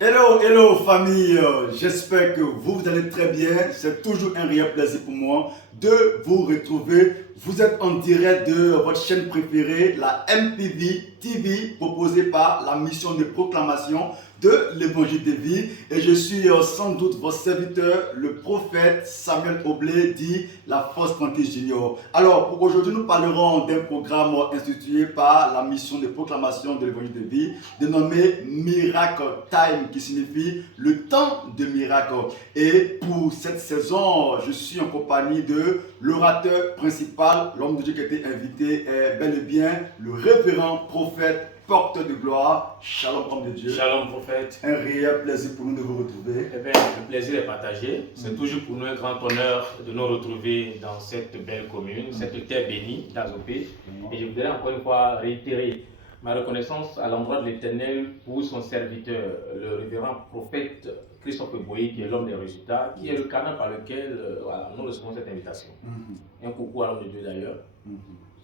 Hello, hello famille, j'espère que vous allez très bien. C'est toujours un réel plaisir pour moi de vous retrouver. Vous êtes en direct de votre chaîne préférée, la MPV TV, proposée par la mission de proclamation de l'évangile de vie. Et je suis sans doute votre serviteur, le prophète Samuel Oblé, dit la Force Tranquille Junior. Alors, pour aujourd'hui, nous parlerons d'un programme institué par la mission de proclamation de l'évangile de vie, dénommé Miracle Time, qui signifie le temps de miracle. Et pour cette saison, je suis en compagnie de l'orateur principal, l'homme de Dieu qui a été invité, est bel et bien le révérend prophète porteur de gloire. Shalom, homme de Dieu. Shalom, prophète. Un réel plaisir pour nous de vous retrouver. Eh bien, le plaisir est partagé. C'est toujours pour nous un grand honneur de nous retrouver dans cette belle commune, cette terre bénie d'Azopé. Et je voudrais encore une fois réitérer ma reconnaissance à l'endroit de l'Éternel pour son serviteur, le révérend prophète Christophe Boye, qui est l'homme des résultats, qui est le canal par lequel voilà, nous recevons cette invitation. Un coucou à l'homme de Dieu d'ailleurs.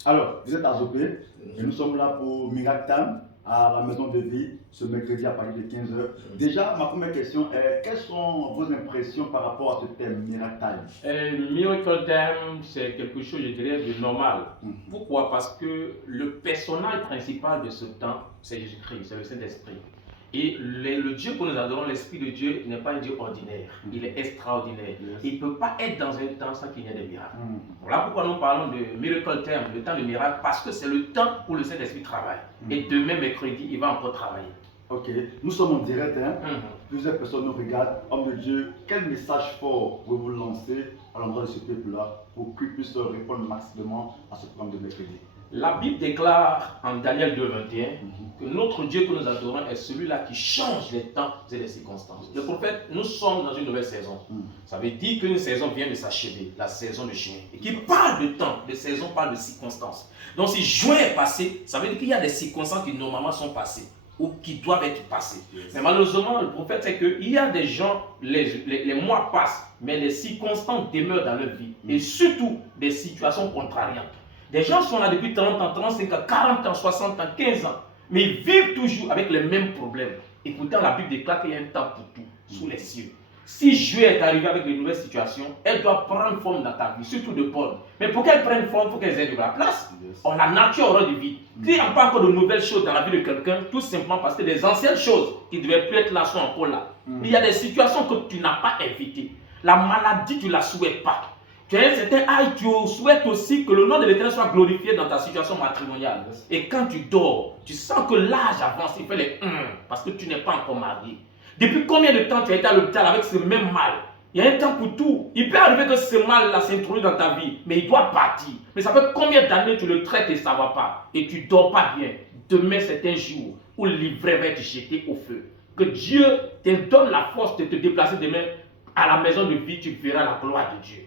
Alors, vous êtes à Zopé et nous sommes là pour Miracle Time à la maison de vie ce mercredi à partir de 15h. Déjà, ma première question est quelles sont vos impressions par rapport à ce thème Miracle Time? Miracle Time, c'est quelque chose, je dirais, de normal. Pourquoi? Parce que le personnage principal de ce temps, c'est Jésus-Christ, c'est le Saint-Esprit. Et le Dieu que nous adorons, l'Esprit de Dieu, n'est pas un Dieu ordinaire, il est extraordinaire. Il ne peut pas être dans un temps sans qu'il y ait des miracles. Voilà pourquoi nous parlons de Miracle Time, le temps de miracle, parce que c'est le temps où le Saint-Esprit travaille. Et demain, mercredi, il va encore travailler. Ok, nous sommes en direct, hein? Plusieurs personnes nous regardent. Homme de Dieu, quel message fort pouvez-vous lancer à l'endroit de ce peuple-là pour qu'ils puissent répondre maximalement à ce programme de mercredi? La Bible déclare en Daniel 2,21 que notre Dieu que nous adorons est celui-là qui change les temps et les circonstances. Le prophète, nous sommes dans une nouvelle saison. Ça veut dire qu'une saison vient de s'achever, la saison de juin. Et qui parle de temps, de saison parle de circonstances. Donc si juin est passé, ça veut dire qu'il y a des circonstances qui normalement sont passées ou qui doivent être passées. Mais malheureusement, le prophète sait qu'il y a des gens, les mois passent, mais les circonstances demeurent dans leur vie. Et surtout des situations contrariantes. Des gens sont là depuis 30 ans, 35 ans, 40 ans, 60 ans, 15 ans, mais ils vivent toujours avec les mêmes problèmes. Et pourtant, la Bible déclare qu'il y a un temps pour tout, sous les cieux. Si Dieu est arrivé avec de nouvelles situations, elle doit prendre forme dans ta vie, surtout de bonnes. Mais pour qu'elle prenne forme, il faut qu'elle ait de la place. On a nature horreur du vide. Il n'y a pas encore de nouvelles choses dans la vie de quelqu'un, tout simplement parce que les anciennes choses qui ne devaient plus être là sont encore là. Mais il y a des situations que tu n'as pas évitées. La maladie, tu ne la souhaites pas. Tu as un certain âge, tu souhaites aussi que le nom de l'Éternel soit glorifié dans ta situation matrimoniale. Et quand tu dors, tu sens que l'âge avance, il fait les parce que tu n'es pas encore marié. Depuis combien de temps tu as été à l'hôpital avec ce même mal? Il y a un temps pour tout. Il peut arriver que ce mal-là s'introduise dans ta vie, mais il doit partir. Mais ça fait combien d'années tu le traites et ça ne va pas? Et tu ne dors pas bien. Demain, c'est un jour où l'ivraie va être jeté au feu. Que Dieu te donne la force de te déplacer demain à la maison de vie, tu verras la gloire de Dieu.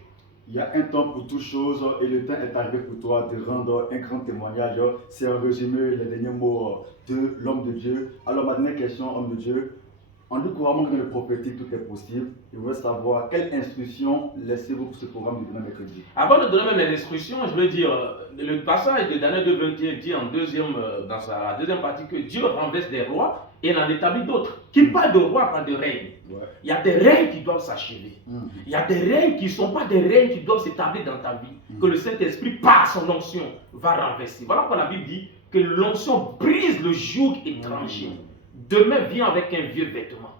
Il y a un temps pour toutes choses et le temps est arrivé pour toi de rendre un grand témoignage. C'est un résumé, les derniers mots de l'homme de Dieu. Alors, ma dernière question, homme de Dieu. On dit couramment que dans le prophétique, tout est possible. Je voudrais savoir quelle instruction laissez-vous pour ce programme de demain mercredi? Avant de donner même les instructions, je veux dire, le passage de Daniel 2,21 dit en dans sa deuxième partie que Dieu renverse des rois et il en établit d'autres. Qui parle de rois, parle de règne. Il y a des règnes qui doivent s'achever. Il y a des règnes qui ne sont pas des règnes qui doivent s'établir dans ta vie. Que le Saint-Esprit, par son onction, va renverser. Voilà pourquoi la Bible dit que l'onction brise le joug étranger. Demain, viens avec un vieux vêtement.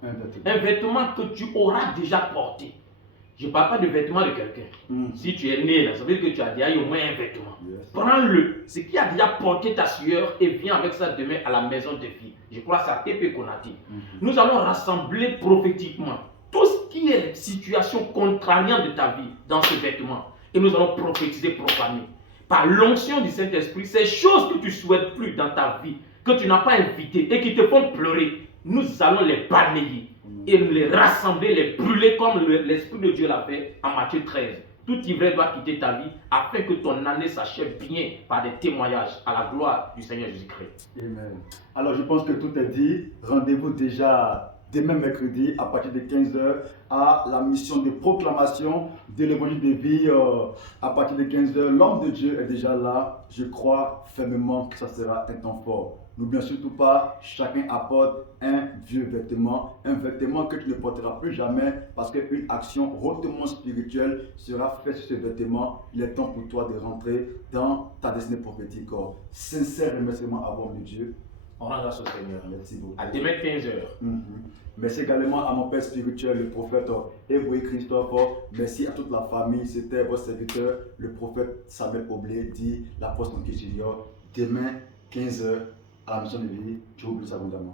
Un vêtement que tu auras déjà porté. Je ne parle pas de vêtement de quelqu'un. Si tu es né là, ça veut dire que tu as déjà eu au moins un vêtement. Prends-le, ce qui a déjà porté ta sueur, et viens avec ça demain à la maison de vie. Je crois que c'est à TP Konati. Nous allons rassembler prophétiquement tout ce qui est situation contrariante de ta vie dans ce vêtement. Et nous allons prophétiser, proclamer. Par l'onction du Saint-Esprit, ces choses que tu ne souhaites plus dans ta vie, que tu n'as pas invitées et qui te font pleurer, nous allons les balayer et les rassembler, les brûler comme l'Esprit de Dieu l'a fait en Matthieu 13. Tout ivraie doit quitter ta vie afin que ton année s'achève bien par des témoignages à la gloire du Seigneur Jésus-Christ. Amen. Alors je pense que tout est dit. Rendez-vous déjà demain mercredi à partir de 15h à la mission de proclamation de l'évangile de vie à partir de 15h. L'homme de Dieu est déjà là. Je crois fermement que ça sera un temps fort. N'oublions surtout pas, chacun apporte un vieux vêtement, un vêtement que tu ne porteras plus jamais parce qu'une action hautement spirituelle sera faite sur ce vêtement. Il est temps pour toi de rentrer dans ta destinée prophétique. Sincère remerciement à mon Dieu. On rend grâce au Seigneur. Merci beaucoup. À demain 15h. Merci également à mon père spirituel, le prophète Eboui Christophe. Merci à toute la famille. C'était votre serviteur, le prophète Samuel Oblé, dit l'apôtre Nki Junior. Demain, 15h, à la mission de vie. Je vous bénis abondamment.